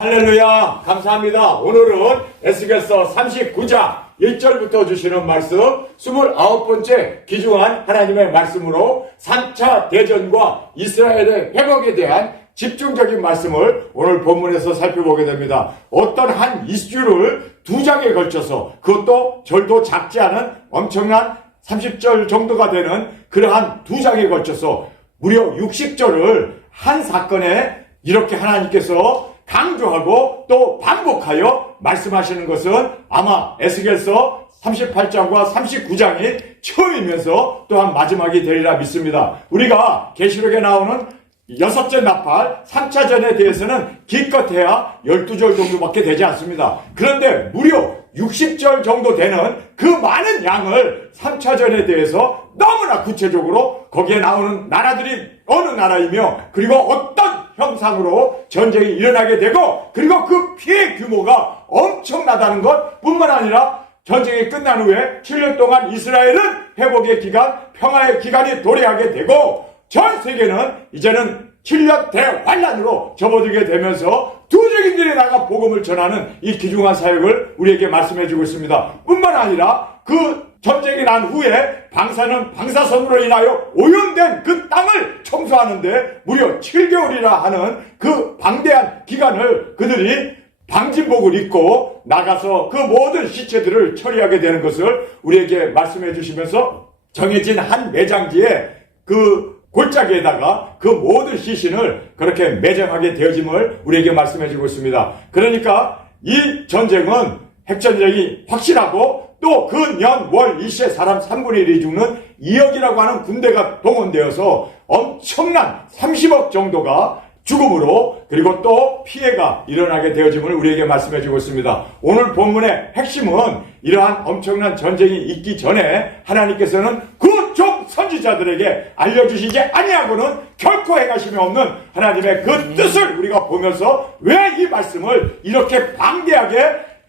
할렐루야, 감사합니다. 오늘은 에스겔서 39장 1절부터 주시는 말씀 29번째 귀중한 하나님의 말씀으로 3차 대전과 이스라엘의 회복에 대한 집중적인 말씀을 오늘 본문에서 살펴보게 됩니다. 어떤 한 이슈를 2장에 걸쳐서, 그것도 절도 작지 않은 엄청난 30절 정도가 되는 그러한 2장에 걸쳐서 무려 60절을 한 사건에 이렇게 하나님께서 강조하고 또 반복하여 말씀하시는 것은 아마 에스겔서 38장과 39장이 처음이면서 또한 마지막이 되리라 믿습니다. 우리가 계시록에 나오는 6째 나팔 3차전에 대해서는 기껏해야 12절 정도밖에 되지 않습니다. 그런데 무려 60절 정도 되는 그 많은 양을 3차전에 대해서 너무나 구체적으로 거기에 나오는 나라들이 어느 나라이며, 그리고 어떤 형상으로 전쟁이 일어나게 되고, 그리고 그 피해 규모가 엄청나다는 것 뿐만 아니라 전쟁이 끝난 후에 7년 동안 이스라엘은 회복의 기간, 평화의 기간이 도래하게 되고, 전 세계는 이제는 7년 대환란으로 접어들게 되면서 두족인들이 나가 복음을 전하는 이 귀중한 사역을 우리에게 말씀해주고 있습니다. 뿐만 아니라 그 전쟁이 난 후에 방사는 방사선으로 인하여 오염된 그 땅을 청소하는데 무려 7개월이라 하는 그 방대한 기간을 그들이 방진복을 입고 나가서 그 모든 시체들을 처리하게 되는 것을 우리에게 말씀해 주시면서, 정해진 한 매장지에 그 골짜기에다가 그 모든 시신을 그렇게 매장하게 되어짐을 우리에게 말씀해 주고 있습니다. 그러니까 이 전쟁은 핵전쟁이 확실하고, 또 그 년, 월, 일시에 사람 3분의 1이 죽는 2억이라고 하는 군대가 동원되어서 엄청난 30억 정도가 죽음으로, 그리고 또 피해가 일어나게 되어짐을 우리에게 말씀해 주고 있습니다. 오늘 본문의 핵심은 이러한 엄청난 전쟁이 있기 전에 하나님께서는 그 종 선지자들에게 알려주시지 아니하고는 결코 행하심이 없는 하나님의 그 뜻을 우리가 보면서 왜 이 말씀을 이렇게 방대하게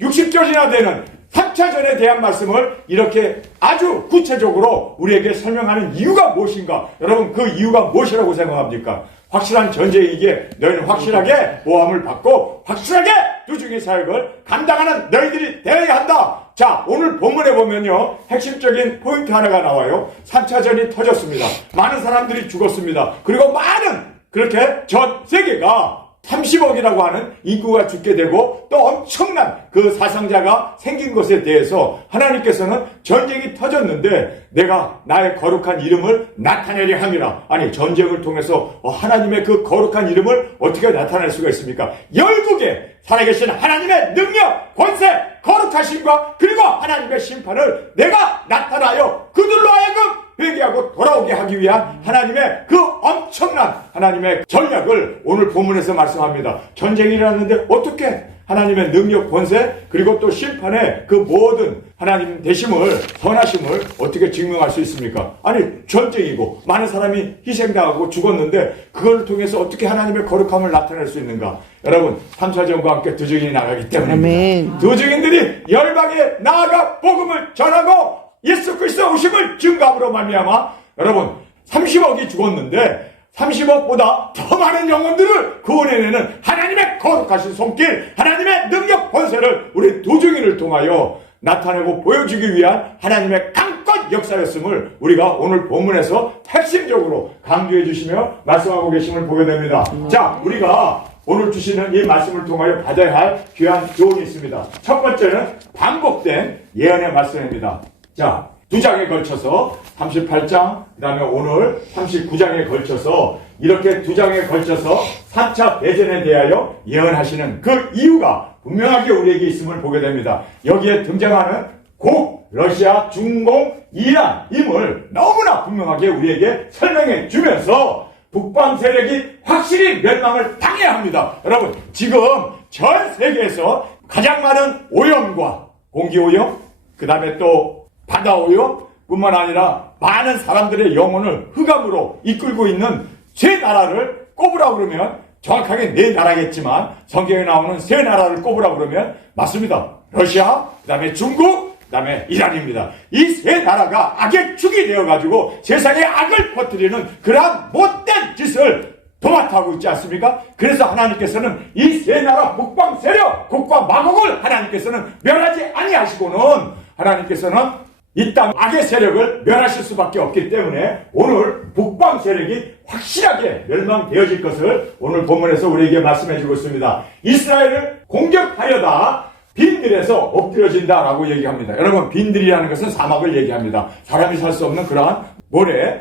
60절이나 되는 3차전에 대한 말씀을 이렇게 아주 구체적으로 우리에게 설명하는 이유가 무엇인가? 여러분, 그 이유가 무엇이라고 생각합니까? 확실한 전쟁이기에 너희는 확실하게 보함을 받고 확실하게 두중의 사역을 감당하는 너희들이 되어야 한다. 자, 오늘 본문에 보면요, 핵심적인 포인트 하나가 나와요. 3차전이 터졌습니다. 많은 사람들이 죽었습니다. 그리고 많은, 그렇게 전 세계가 30억이라고 하는 인구가 죽게 되고, 또 엄청난 그 사상자가 생긴 것에 대해서 하나님께서는 전쟁이 터졌는데 내가 나의 거룩한 이름을 나타내려 함이라. 아니, 전쟁을 통해서 하나님의 그 거룩한 이름을 어떻게 나타낼 수가 있습니까? 열국에 살아계신 하나님의 능력, 권세, 거룩하심과 그리고 하나님의 심판을 내가 나타나요 그들로 하여금 회개하고 돌아오게 하기 위한 하나님의 그 엄청난 하나님의 전략을 오늘 본문에서 말씀합니다. 전쟁이 일어났는데 어떻게 하나님의 능력, 권세, 그리고 또 심판의 그 모든 하나님 되심을, 선하심을 어떻게 증명할 수 있습니까? 아니, 전쟁이고 많은 사람이 희생당하고 죽었는데 그걸 통해서 어떻게 하나님의 거룩함을 나타낼 수 있는가? 여러분, 3차전과 함께 두증인이 나가기 때문입니다. 두증인들이 열방에 나아가 복음을 전하고 예수 그리스도 오심을 증거함으로 말미암아 여러분 30억이 죽었는데 30억보다 더 많은 영혼들을 구원해내는 하나님의 거룩하신 손길, 하나님의 능력 권세를 우리 두증인을 통하여 나타내고 보여주기 위한 하나님의 강권 역사였음을 우리가 오늘 본문에서 핵심적으로 강조해 주시며 말씀하고 계심을 보게 됩니다. 자, 우리가 오늘 주시는 이 말씀을 통하여 받아야 할 귀한 교훈이 있습니다. 첫 번째는 반복된 예언의 말씀입니다. 자, 2장에 걸쳐서 38장, 그 다음에 오늘 39장에 걸쳐서 이렇게 2장에 걸쳐서 4차 대전에 대하여 예언하시는 그 이유가 분명하게 우리에게 있음을 보게 됩니다. 여기에 등장하는 곡, 러시아, 중공, 이란임을 너무나 분명하게 우리에게 설명해 주면서 북방 세력이 확실히 멸망을 당해야 합니다. 여러분, 지금 전 세계에서 가장 많은 오염과 공기오염, 그 다음에 또 바다오염 뿐만 아니라 많은 사람들의 영혼을 흑암으로 이끌고 있는 세 나라를 꼽으라 그러면, 정확하게 네 나라겠지만 성경에 나오는 세 나라를 꼽으라 그러면 맞습니다. 러시아, 그 다음에 중국, 그 다음에 이란입니다. 이 세 나라가 악의 축이 되어가지고 세상에 악을 퍼뜨리는 그러한 못된 짓을 도맡아하고 있지 않습니까? 그래서 하나님께서는 이 세 나라 북방 세력 곡과 마곡을 하나님께서는 멸하지 아니하시고는 하나님께서는 이 땅 악의 세력을 멸하실 수밖에 없기 때문에 오늘 북방 세력이 확실하게 멸망되어질 것을 오늘 본문에서 우리에게 말씀해 주고 있습니다. 이스라엘을 공격하여다 빈들에서 엎드려진다라고 얘기합니다. 여러분, 빈들이라는 것은 사막을 얘기합니다. 사람이 살 수 없는 그러한 모래,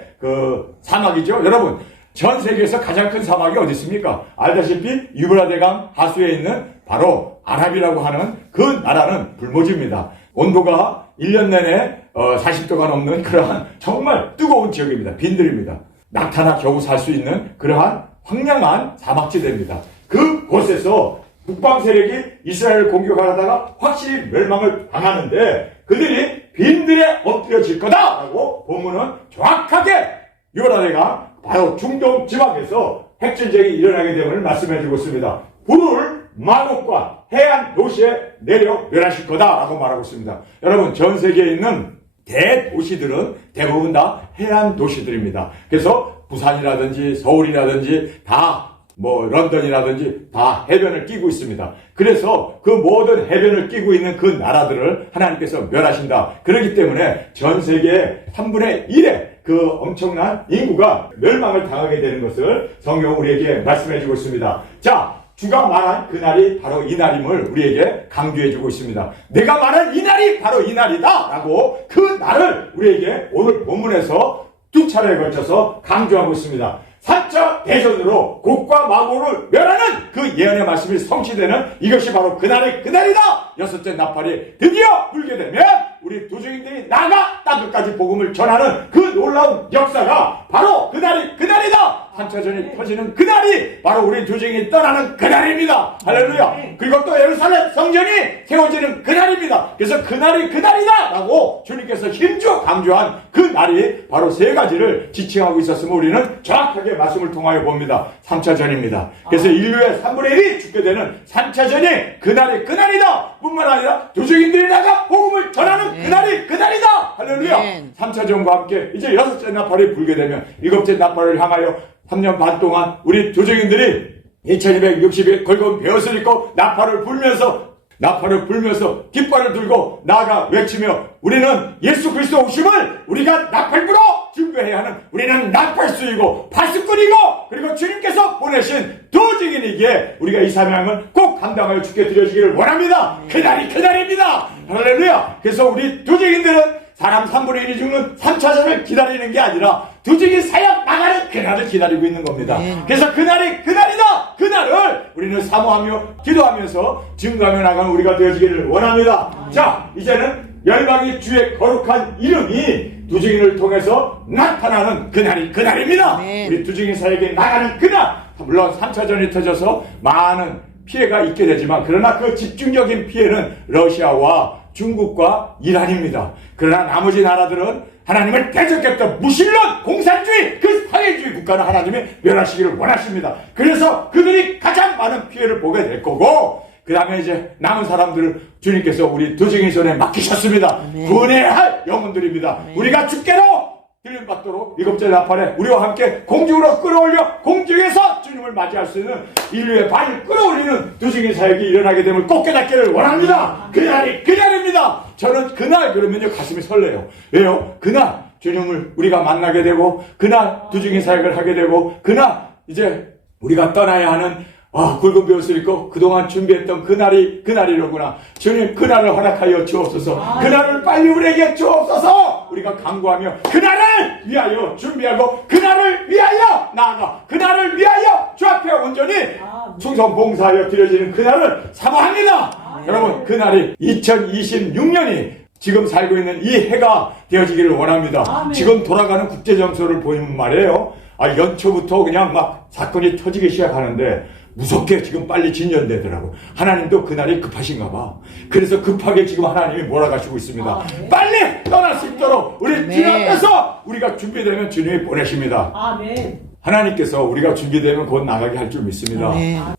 사막이죠. 여러분, 전 세계에서 가장 큰 사막이 어디 있습니까? 알다시피 유브라데강 하수에 있는 바로 아랍이라고 하는 그 나라는 불모지입니다. 온도가 1년 내내 40도가 넘는 그러한 정말 뜨거운 지역입니다. 빈들입니다. 낙타나 겨우 살 수 있는 그러한 황량한 사막지대입니다. 그곳에서 북방 세력이 이스라엘을 공격하다가 확실히 멸망을 당하는데 그들이 빈들에 엎드려질 거다라고 본문은 정확하게 유브라데강 바로 중동 지방에서 핵전쟁이 일어나게 됨을 말씀해주고 있습니다. 불을 마곡과 해안 도시에 내려 멸하실 거다라고 말하고 있습니다. 여러분, 전 세계에 있는 대도시들은 대부분 다 해안 도시들입니다. 그래서 부산이라든지 서울이라든지 다 런던이라든지 다 해변을 끼고 있습니다. 그래서 그 모든 해변을 끼고 있는 그 나라들을 하나님께서 멸하신다. 그렇기 때문에 전 세계의 3분의 1의 그 엄청난 인구가 멸망을 당하게 되는 것을 성경 우리에게 말씀해주고 있습니다. 자, 주가 말한 그날이 바로 이날임을 우리에게 강조해주고 있습니다. 내가 말한 이날이 바로 이날이다 라고 그 날을 우리에게 오늘 본문에서 두 차례에 걸쳐서 강조하고 있습니다. 3차 대전으로 곡과 마곡을 멸하는 그 예언의 말씀이 성취되는 이것이 바로 그날이 그날이다. 여섯째 나팔이 드디어 불게 되면 우리 도적인들이 나가 땅끝까지 복음을 전하는 그 놀라운 역사가 바로 그날이 그날이다. 3차전이 터지는 그날이 바로 우리 도적인이 떠나는 그날입니다. 할렐루야. 그리고 또 예루살렘 성전이 세워지는 그날입니다. 그래서 그날이 그날이다 라고 주님께서 힘주어 강조한 그 날이 바로 세 가지를 지칭하고 있었음을 우리는 정확하게 말씀을 통하여 봅니다. 3차전입니다. 그래서 인류의 3분의 1이 죽게 되는 3차전이 그날이 그날이다 뿐만 아니라 도적인들이 나가 복음을 전하는 그날이 그날이다. 할렐루야. 3차전과 함께 이제 여섯째 나팔이 불게 되면 일곱째 나팔을 향하여 3년 반 동안 우리 도적인들이 2260일 굵은 베옷을 입고 나팔을 불면서 깃발을 들고 나아가 외치며 우리는 예수 그리스도 오심을 우리가 나팔불어 준비해야 하는 우리는 나팔수이고 파수꾼이고 그리고 주님께서 보내신 도적인이기에 우리가 이 사명을 꼭 감당하여 주께 드려지기를 원합니다. 그날이 그날입니다. 할렐루야. 그래서 우리 도적인들은 사람 3분의 1이 죽는 3차전을 기다리는 게 아니라 도적이 사역 나가는 그날을 기다리고 있는 겁니다. 그래서 그날이 그날이다. 그날을 우리는 사모하며 기도하면서 증거하며 나가는 우리가 되어지기를 원합니다. 자, 이제는 열방이 주의 거룩한 이름이 두증인을 통해서 나타나는 그날이 그날입니다. 우리 두증인 사역에 나가는 그날. 물론 3차전이 터져서 많은 피해가 있게 되지만 그러나 그 집중적인 피해는 러시아와 중국과 이란입니다. 그러나 나머지 나라들은 하나님을 대적했던 무신론, 공산주의, 그 사회주의 국가는 하나님이 멸하시기를 원하십니다. 그래서 그들이 가장 많은 피해를 보게 될 거고 그 다음에 이제 남은 사람들을 주님께서 우리 도적인 손에 맡기셨습니다. 구원해야 할 영혼들입니다. 우리가 주께로 들림받도록 일곱째 나팔에 우리와 함께 공중으로 끌어올려 공중에서 주님을 맞이할 수 있는 인류의 발을 끌어올리는 도적인 사역이 일어나게 되면 꼭 깨닫기를 원합니다. 그날이 그날입니다. 저는 그날 그러면요 가슴이 설레요. 왜요? 그날 주님을 우리가 만나게 되고 그날 도적인 사역을 하게 되고 그날 이제 우리가 떠나야 하는 굵은 베옷을 입고 그동안 준비했던 그날이 그날이로구나. 주님 그날을 허락하여 주옵소서. 그날을 빨리 우리에게 주옵소서. 우리가 간구하며 그날을 위하여 준비하고 그날을 위하여 나아가 그날을 위하여 주 앞에 온전히 충성 봉사하여 드려지는 그날을 사모합니다. 여러분 그날이 2026년이 지금 살고 있는 이 해가 되어지기를 원합니다. 지금 돌아가는 국제정서를 보이면 말이에요. 연초부터 그냥 막 사건이 터지기 시작하는데 무섭게 지금 빨리 진전되더라고. 하나님도 그날이 급하신가 봐. 그래서 급하게 지금 하나님이 몰아가시고 있습니다. 빨리 떠날 수 있도록 우리 주님 앞에서 우리가 준비되면 주님이 보내십니다. 하나님께서 우리가 준비되면 곧 나가게 할 줄 믿습니다.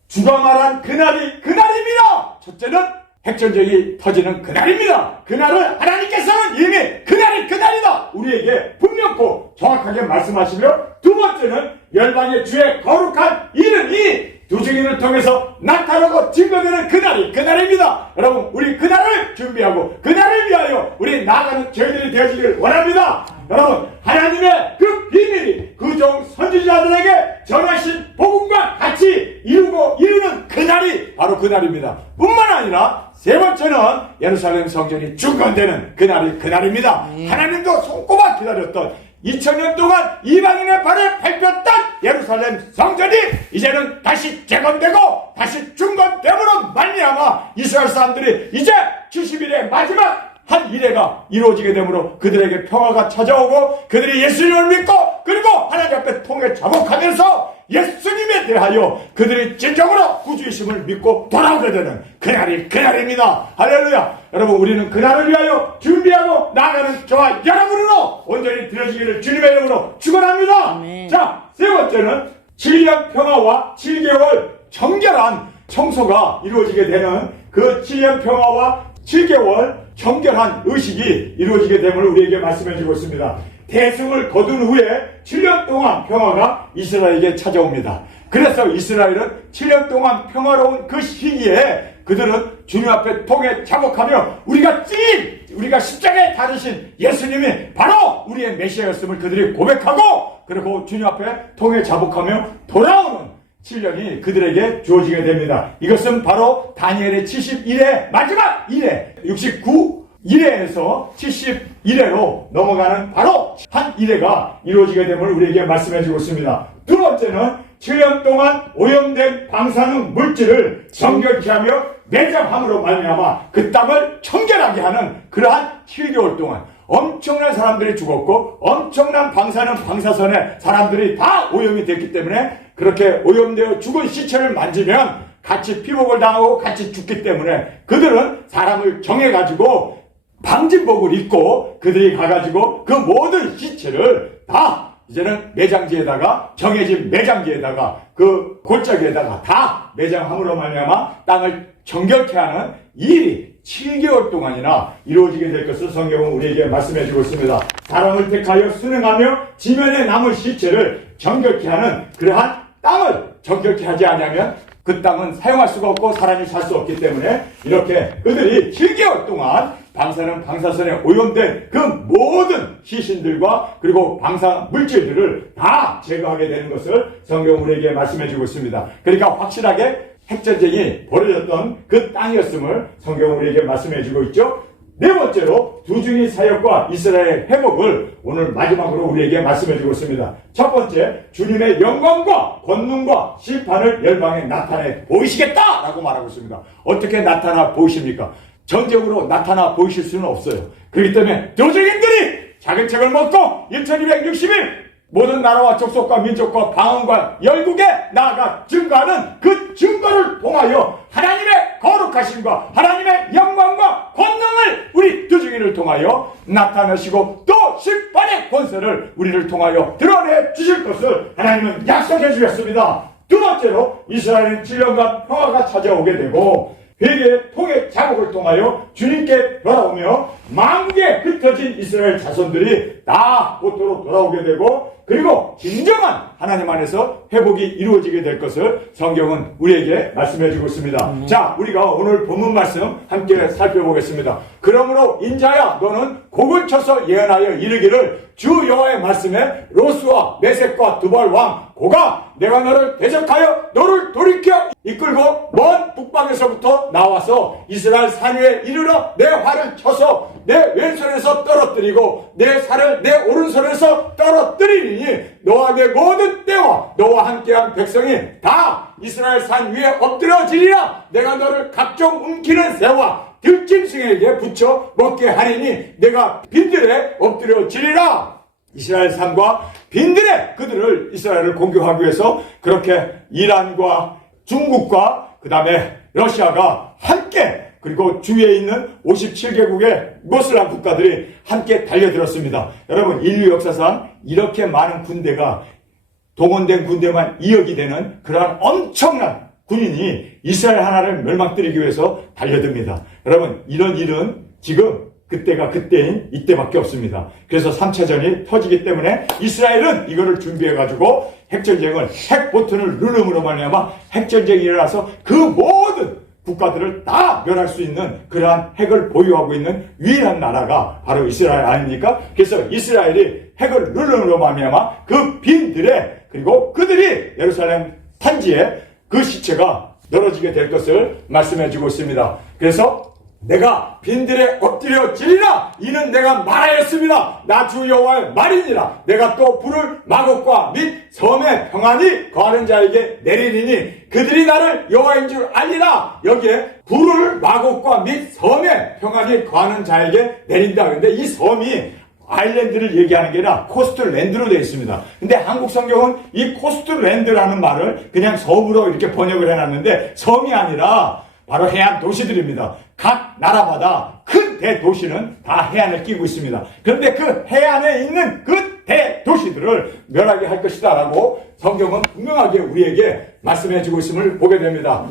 주가 말한 그날이 그날입니다. 첫째는 핵전쟁이 터지는 그날입니다. 그날을 하나님께서는 이미 그날이 그날이다. 우리에게 분명코 정확하게 말씀하시며, 두 번째는 열방의 주의 거룩한 이름이 두 증인을 통해서 나타나고 증거되는 그날입니다. 여러분, 우리 그날을 준비하고 그날을 위하여 우리 나아가는 저희들이 되어지기를 원합니다. 여러분, 하나님의 그 비밀이 그 종 선지자들에게 전하신 복음과 같이 이루는 그날이 바로 그날입니다. 뿐만 아니라 세 번째는 예루살렘 성전이 중건되는 그날입니다. 하나님도 손꼽아 기다렸던 2000년 동안 이방인의 발을 밟혔던 예루살렘 성전이 이제는 다시 재건되고 다시 중건됨으로 말미암아 이스라엘 사람들이 이제 70일의 마지막 한 이래가 이루어지게 되므로 그들에게 평화가 찾아오고 그들이 예수님을 믿고 그리고 하나님 앞에 통해 자복하면서 예수님에 대하여 그들이 진정으로 구주이심을 믿고 돌아오게 되는 그날입니다. 할렐루야. 여러분, 우리는 그날을 위하여 준비하고 나아가는 저와 여러분으로 온전히 드려지기를 주님의 이름으로 축원합니다. 아멘. 자, 세 번째는 7년 평화와 7개월 정결한 청소가 이루어지게 되는 그 7년 평화와 7개월 정결한 의식이 이루어지게 됨을 우리에게 말씀해 주고 있습니다. 대승을 거둔 후에 7년 동안 평화가 이스라엘에게 찾아옵니다. 그래서 이스라엘은 7년 동안 평화로운 그 시기에 그들은 주님 앞에 통해 자복하며 우리가 십자가에 달으신 예수님이 바로 우리의 메시아였음을 그들이 고백하고 그리고 주님 앞에 통해 자복하며 돌아오는 7년이 그들에게 주어지게 됩니다. 이것은 바로 다니엘의 71회 마지막 1회 69일에서 71회로 넘어가는 바로 한 1회가 이루어지게 됨을 우리에게 말씀해 주고 있습니다. 두 번째는 7년 동안 오염된 방사능 물질을 정결케 하며 매장함으로 말미암아 그 땅을 청결하게 하는 그러한 7개월 동안 엄청난 사람들이 죽었고 엄청난 방사선에 사람들이 다 오염이 됐기 때문에 그렇게 오염되어 죽은 시체를 만지면 같이 피복을 당하고 같이 죽기 때문에 그들은 사람을 정해가지고 방진복을 입고 그들이 가가지고 그 모든 시체를 다 이제는 매장지에다가 정해진 매장지에다가 그 골짜기에다가 다 매장함으로 말미암아 땅을 정결케 하는 일이 7개월 동안이나 이루어지게 될 것을 성경은 우리에게 말씀해 주고 있습니다. 사람을 택하여 순응하며 지면에 남은 시체를 정결케 하는 그러한 땅을 정결케 하지 않으면 그 땅은 사용할 수가 없고 사람이 살 수 없기 때문에 이렇게 그들이 7개월 동안 방사선에 오염된 그 모든 시신들과 그리고 방사 물질들을 다 제거하게 되는 것을 성경 우리에게 말씀해 주고 있습니다. 그러니까 확실하게 핵전쟁이 벌어졌던 그 땅이었음을 성경 우리에게 말씀해 주고 있죠. 네 번째로 두 중의 사역과 이스라엘의 회복을 오늘 마지막으로 우리에게 말씀해 주고 있습니다. 첫 번째, 주님의 영광과 권능과 심판을 열방에 나타내 보이시겠다라고 말하고 있습니다. 어떻게 나타나 보이십니까? 전적으로 나타나 보이실 수는 없어요. 그렇기 때문에 도적인들이 작은 책을 먹고 1260일 모든 나라와 족속과 민족과 방언과 열국에 나아가 증거하는 그 증거를 통하여 하나님의 거룩하심과 하나님의 영광과 권능을 우리 두중인을 통하여 나타내시고 또 심판의 권세를 우리를 통하여 드러내 주실 것을 하나님은 약속해 주셨습니다. 두 번째로 이스라엘은 7년간 평화가 찾아오게 되고 회개의 통해 자복을 통하여 주님께 돌아오며 만국에 흩어진 이스라엘 자손들이 다 고토로 돌아오게 되고 그리고 진정한 하나님 안에서 회복이 이루어지게 될 것을 성경은 우리에게 말씀해 주고 있습니다. 자, 우리가 오늘 본문 말씀 함께 살펴보겠습니다. 그러므로 인자야 너는 곡을 쳐서 예언하여 이르기를 주 여호와의 말씀에 로스와 메섹과 두발 왕 고가 내가 너를 대적하여 너를 돌이켜 이끌고 먼 북방에서부터 나와서 이스라엘 산 위에 이르러 내 활을 쳐서 내 왼손에서 떨어뜨리고 내 살을 내 오른손에서 떨어뜨리니 너와 내 모든 때와 너와 함께한 백성이 다 이스라엘 산 위에 엎드려지리라. 내가 너를 각종 움키는 새와 들짐승에게 붙여 먹게 하리니 내가 빈들에 엎드려지리라. 이스라엘 산과 빈들에 그들을 이스라엘을 공격하기 위해서 그렇게 이란과 중국과 그 다음에 러시아가 함께 그리고 주위에 있는 57개국의 모슬람 국가들이 함께 달려들었습니다. 여러분, 인류 역사상 이렇게 많은 군대가 동원된 군대만 2억이 되는 그러한 엄청난 군인이 이스라엘 하나를 멸망시키기 위해서 달려듭니다. 여러분, 이런 일은 지금 그때가 그때인 이때밖에 없습니다. 그래서 3차전이 터지기 때문에 이스라엘은 이거를 준비해가지고 핵전쟁을, 핵보트를 누름으로 말미암아 핵전쟁이 일어나서 그 모든 국가들을 다 멸할 수 있는 그러한 핵을 보유하고 있는 유일한 나라가 바로 이스라엘 아닙니까? 그래서 이스라엘이 핵을 누름으로 말미암아 그 빈들에, 그리고 그들이 예루살렘 산지에 그 시체가 널어지게 될 것을 말씀해주고 있습니다. 그래서 내가 빈들에 엎드려 지리라. 이는 내가 말하였습니다. 나 주 여호와의 말이니라. 내가 또 불을 마곡과 및 섬에 평안히 거하는 자에게 내리리니 그들이 나를 여호와인 줄 알리라. 여기에 불을 마곡과 및 섬에 평안히 거하는 자에게 내린다. 그런데 이 섬이 아일랜드를 얘기하는 게 아니라 코스트랜드로 되어 있습니다. 근데 한국 성경은 이 코스트랜드라는 말을 그냥 섬으로 이렇게 번역을 해놨는데 섬이 아니라 바로 해안 도시들입니다. 각 나라마다 큰 대도시는 다 해안을 끼고 있습니다. 그런데 그 해안에 있는 그 대도시들을 멸하게 할 것이다 라고 성경은 분명하게 우리에게 말씀해주고 있음을 보게 됩니다.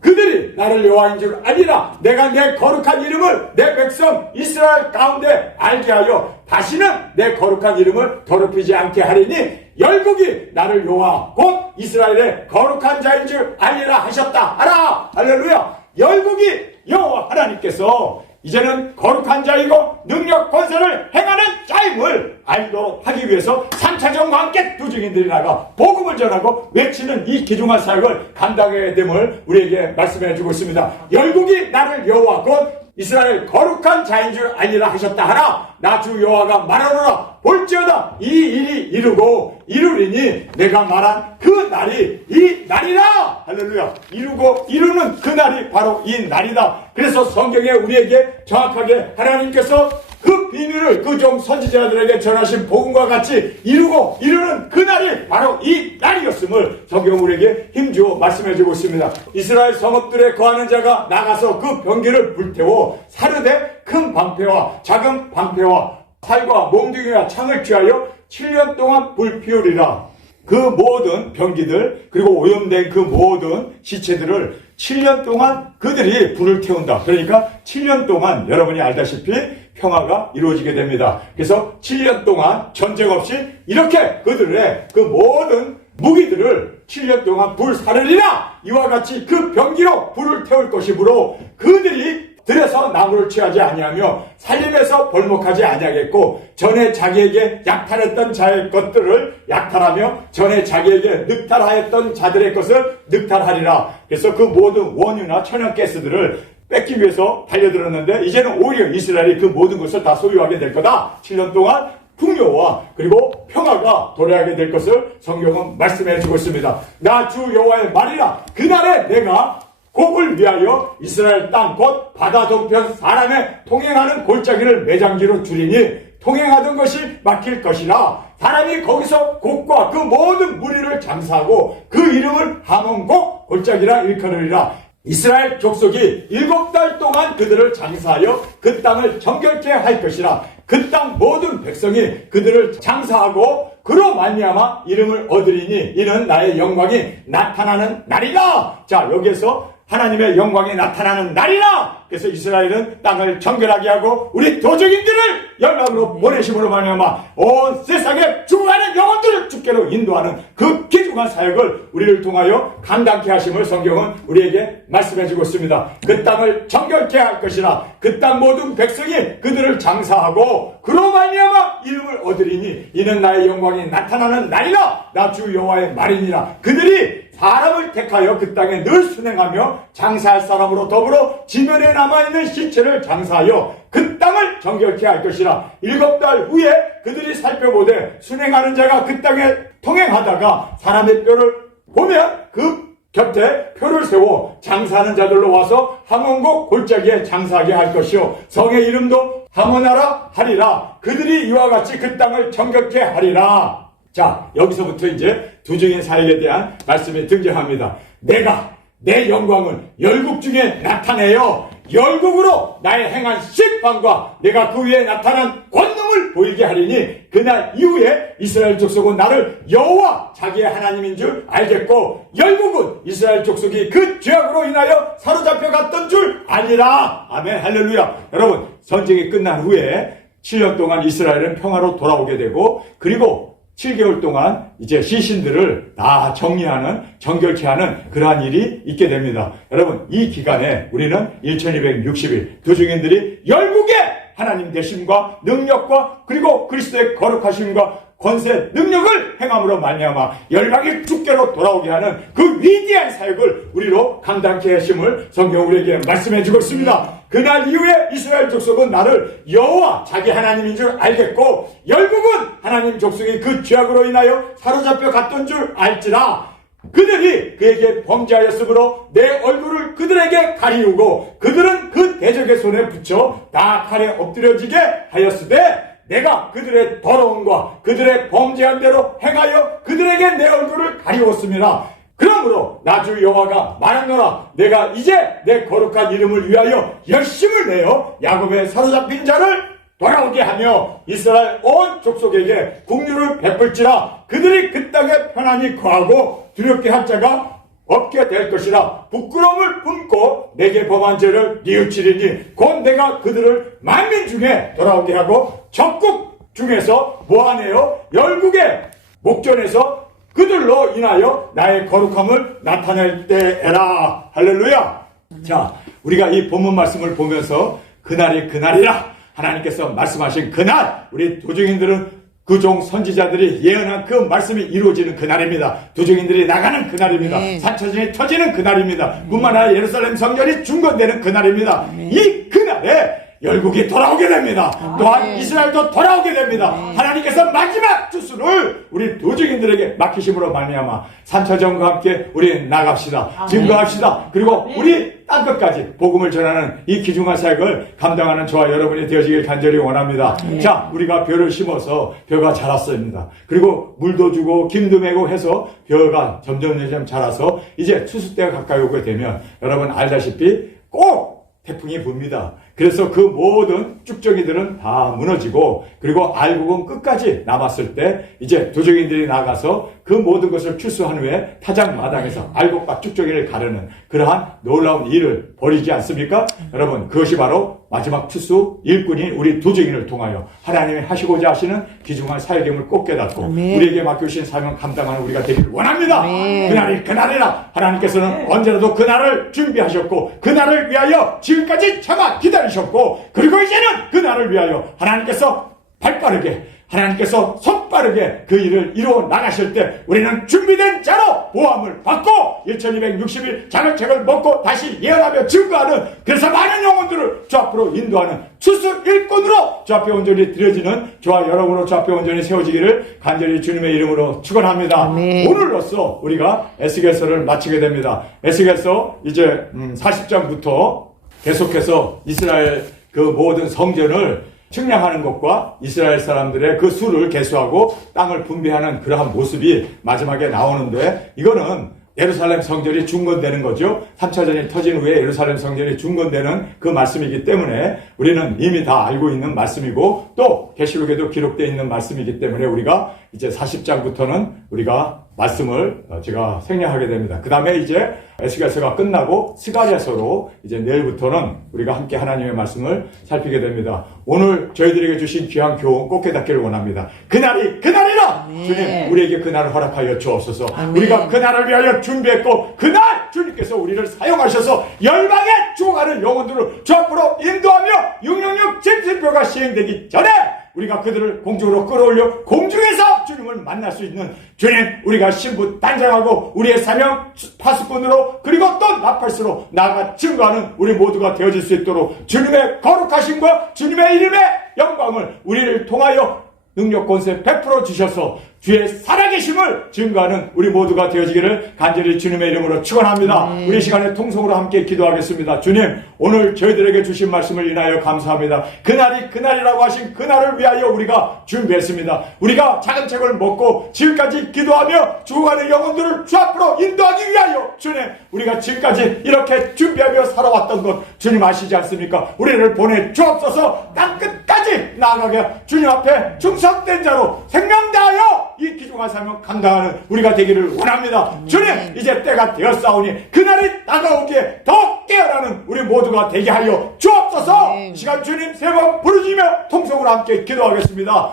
그들이 나를 여호와인 줄 알리라. 내가 내 거룩한 이름을 내 백성 이스라엘 가운데 알게 하여 다시는 내 거룩한 이름을 더럽히지 않게 하리니 열국이 나를 여호와 곧 이스라엘의 거룩한 자인 줄 알리라 하셨다 하라. 할렐루야. 열국이 여호와 하나님께서 이제는 거룩한 자이고 능력 권세를 행하는 자임을 알도록 하기 위해서 3차전과 함께 두 증인들이 나가 복음을 전하고 외치는 이 귀중한 사역을 감당해야 됨을 우리에게 말씀해 주고 있습니다. 열국이 나를 여호와 곧 이스라엘 거룩한 자인 줄 알리라 하셨다 하라. 나 주 여호와가 말하노라. 볼지어다 이 일이 이루고 이루리니 내가 말한 그 날이 이 날이라. 할렐루야. 이루고 이루는 그 날이 바로 이 날이다. 그래서 성경에 우리에게 정확하게 하나님께서 그 비밀을 그 종 선지자들에게 전하신 복음과 같이 이루고 이루는 그 날이 바로 이 날이었음을 성경 우리에게 힘주어 말씀해주고 있습니다. 이스라엘 성읍들에 거하는 자가 나가서 그 병기를 불태워 사르되 큰 방패와 작은 방패와 살과 몽둥이와 창을 취하여 7년 동안 불 피우리라. 그 모든 병기들 그리고 오염된 그 모든 시체들을 7년 동안 그들이 불을 태운다. 그러니까 7년 동안 여러분이 알다시피 평화가 이루어지게 됩니다. 그래서 7년 동안 전쟁 없이 이렇게 그들의 그 모든 무기들을 7년 동안 불사르리라. 이와 같이 그 병기로 불을 태울 것이므로 그들이 들에서 나무를 취하지 아니하며 살림에서 벌목하지 아니하겠고 전에 자기에게 약탈했던 자의 것들을 약탈하며 전에 자기에게 늑탈하였던 자들의 것을 늑탈하리라. 그래서 그 모든 원유나 천연가스들을 뺏기 위해서 달려들었는데 이제는 오히려 이스라엘이 그 모든 것을 다 소유하게 될 거다. 7년 동안 풍요와 그리고 평화가 도래하게 될 것을 성경은 말씀해 주고 있습니다. 나 주 여호와의 말이라. 그날에 내가 곡을 위하여 이스라엘 땅 곧 바다 동편 사람의 통행하는 골짜기를 매장지로 줄이니 통행하던 것이 막힐 것이라. 사람이 거기서 곡과 그 모든 무리를 장사하고 그 이름을 하몬곡 골짜기라 일컬으리라. 이스라엘 족속이 7달 동안 그들을 장사하여 그 땅을 정결케 할 것이라. 그 땅 모든 백성이 그들을 장사하고 그로 말미암아 이름을 얻으리니 이는 나의 영광이 나타나는 날이다. 자, 여기에서 하나님의 영광이 나타나는 날이라. 그래서 이스라엘은 땅을 정결하게 하고 우리 도적인들을 열방으로 보내심으로 말미암아 온 세상에 죽어가는 영혼들을 주께로 인도하는 그 귀중한 사역을 우리를 통하여 감당케 하심을 성경은 우리에게 말씀해주고 있습니다. 그 땅을 정결케 할 것이라. 그 땅 모든 백성이 그들을 장사하고 그로 말미암아 이름을 얻으리니 이는 나의 영광이 나타나는 날이라. 나 주 여호와의 말이니라. 그들이 사람을 택하여 그 땅에 늘 순행하며 장사할 사람으로 더불어 지면에 남아있는 시체를 장사하여 그 땅을 정결케 할 것이라. 7달 후에 그들이 살펴보되 순행하는 자가 그 땅에 통행하다가 사람의 뼈를 보면 그 곁에 표를 세워 장사하는 자들로 와서 하몬곡 골짜기에 장사하게 할 것이요 성의 이름도 하모나라 하리라. 그들이 이와 같이 그 땅을 정결케 하리라. 자, 여기서부터 이제 두 증인 사역에 대한 말씀이 등장합니다. 내가 내 영광을 열국 중에 나타내어 열국으로 나의 행한 심판과 내가 그 위에 나타난 권능을 보이게 하리니 그날 이후에 이스라엘 족속은 나를 여호와 자기의 하나님인 줄 알겠고 열국은 이스라엘 족속이 그 죄악으로 인하여 사로잡혀 갔던 줄 살리라. 아멘, 할렐루야. 여러분, 전쟁이 끝난 후에 7년 동안 이스라엘은 평화로 돌아오게 되고, 그리고 7개월 동안 이제 시신들을 다 정리하는, 정결케 하는 그러한 일이 있게 됩니다. 여러분, 이 기간에 우리는 1260일 교중인들이 열국의 하나님 되심과 능력과 그리고 그리스도의 거룩하심과 권세, 능력을 행함으로 말미암아 열방의 주께로 돌아오게 하는 그 위대한 사역을 우리로 감당케 하심을 성경 우리에게 말씀해 주고 있습니다. 그날 이후에 이스라엘 족속은 나를 여호와 자기 하나님인 줄 알겠고, 열국은 하나님 족속이 그 죄악으로 인하여 사로잡혀 갔던 줄 알지라. 그들이 그에게 범죄하였으므로 내 얼굴을 그들에게 가리우고 그들은 그 대적의 손에 붙여 다 칼에 엎드려지게 하였으되, 내가 그들의 더러움과 그들의 범죄한 대로 행하여 그들에게 내 얼굴을 가리웠습니다. 그러므로 나 주 여호와가 말하노라. 내가 이제 내 거룩한 이름을 위하여 열심을 내어 야곱의 사로잡힌 자를 돌아오게 하며 이스라엘 온 족속에게 국류를 베풀지라. 그들이 그 땅에 편안히 거하고 두렵게 할 자가 없게 될 것이라. 부끄러움을 품고 내게 범한 죄를 뉘우치리니 곧 내가 그들을 만민 중에 돌아오게 하고 적국 중에서 모아내어 열국의 목전에서 그들로 인하여 나의 거룩함을 나타낼 때에라. 할렐루야. 자, 우리가 이 본문 말씀을 보면서 그날이 그날이라 하나님께서 말씀하신 그날, 우리 도중인들은 그종 선지자들이 예언한 그 말씀이 이루어지는 그날입니다. 도중인들이 나가는 그날입니다. 산천진이 터지는 그날입니다. 뿐만 아니라 예루살렘 성전이 중건되는 그날입니다. 이 그날에 열국이 돌아오게 됩니다. 또한 이스라엘도 돌아오게 됩니다. 하나님께서 마지막 주수를 우리 도중인들에게 맡기심으로 말미암아 3차전과 함께 우리 나갑시다. 증거합시다. 그리고 우리 땅끝까지 복음을 전하는 이 귀중한 사역을 감당하는 저와 여러분이 되어지길 간절히 원합니다. 자, 우리가 벼를 심어서 벼가 자랐습니다. 그리고 물도 주고 김도 매고 해서 벼가 점점 자라서 이제 추수 때가 가까이 오게 되면 여러분 알다시피 꼭 태풍이 붑니다. 그래서 그 모든 쭉정이들은 다 무너지고, 그리고 알곡은 끝까지 남았을 때 이제 도적인들이 나가서 그 모든 것을 추수한 후에 타작 마당에서 알곡과 쭉정이를 가르는 그러한 놀라운 일을 벌이지 않습니까? 여러분, 그것이 바로 마지막 추수 일꾼이 우리 도적인을 통하여 하나님이 하시고자 하시는 귀중한 사역임을 꼭 깨닫고 우리에게 맡겨주신 사명 감당하는 우리가 되기를 원합니다. 그날이 그날이라 하나님께서는 언제라도 그날을 준비하셨고 그날을 위하여 지금까지 참아 기다리셨고, 그리고 이제는 그날을 위하여 하나님께서 발빠르게, 하나님께서 손빠르게 그 일을 이루어 나가실 때 우리는 준비된 자로 보함을 받고 1260일 자격책을 먹고 다시 예언하며 증거하는, 그래서 많은 영혼들을 주 앞으로 인도하는 추수 일꾼으로 주 앞에 온전히 드려지는 저와 여러분으로 주 앞에 온전히 세워지기를 간절히 주님의 이름으로 축원합니다. 오늘로써 우리가 에스겔서를 마치게 됩니다. 에스겔서 이제 40장부터 계속해서 이스라엘 그 모든 성전을 측량하는 것과 이스라엘 사람들의 그 수를 계수하고 땅을 분배하는 그러한 모습이 마지막에 나오는데, 이거는 예루살렘 성전이 중건되는 거죠. 3차전이 터진 후에 예루살렘 성전이 중건되는 그 말씀이기 때문에 우리는 이미 다 알고 있는 말씀이고, 또 계시록에도 기록되어 있는 말씀이기 때문에 우리가 이제 40장부터는 우리가 말씀을 제가 생략하게 됩니다. 그 다음에 이제 에스겔서가 끝나고 스가랴서로 이제 내일부터는 우리가 함께 하나님의 말씀을 살피게 됩니다. 오늘 저희들에게 주신 귀한 교훈 꼭 깨닫기를 원합니다. 그날이 그날이라. 주님, 우리에게 그날을 허락하여 주옵소서. 우리가 그날을 위하여 준비했고 그날 주님께서 우리를 사용하셔서 열방에 죽어가는 영혼들을 주 앞으로 인도하며 666 집신표가 시행되기 전에 우리가 그들을 공중으로 끌어올려 공중에서 주님을 만날 수 있는, 주님, 우리가 신부 단장하고 우리의 사명 파수꾼으로 그리고 또 나팔스로 나아가 증거하는 우리 모두가 되어질 수 있도록 주님의 거룩하심과 주님의 이름의 영광을 우리를 통하여 능력 권세 100% 주셔서 주의 살아계심을 증거하는 우리 모두가 되어지기를 간절히 주님의 이름으로 축원합니다. 우리 시간에 통성으로 함께 기도하겠습니다. 주님, 오늘 저희들에게 주신 말씀을 인하여 감사합니다. 그날이 그날이라고 하신 그날을 위하여 우리가 준비했습니다. 우리가 자금책을 먹고 지금까지 기도하며 죽어가는 영혼들을 주 앞으로 인도하기 위하여 주님, 우리가 지금까지 이렇게 준비하며 살아왔던 것 주님 아시지 않습니까? 우리를 보내 주옵소서. 땅끝까지 나아가게 주님 앞에 충성된 자로 생명 다하여 이 기중한 순종한 삶을 감당하는 우리가 되기를 원합니다. 주님, 이제 때가 되었사오니 그날이 다가오기에 더 깨어나는 우리 모두가 되게 하여 주옵소서. 시간 주님 세 번 부르짖으며 통성으로 함께 기도하겠습니다.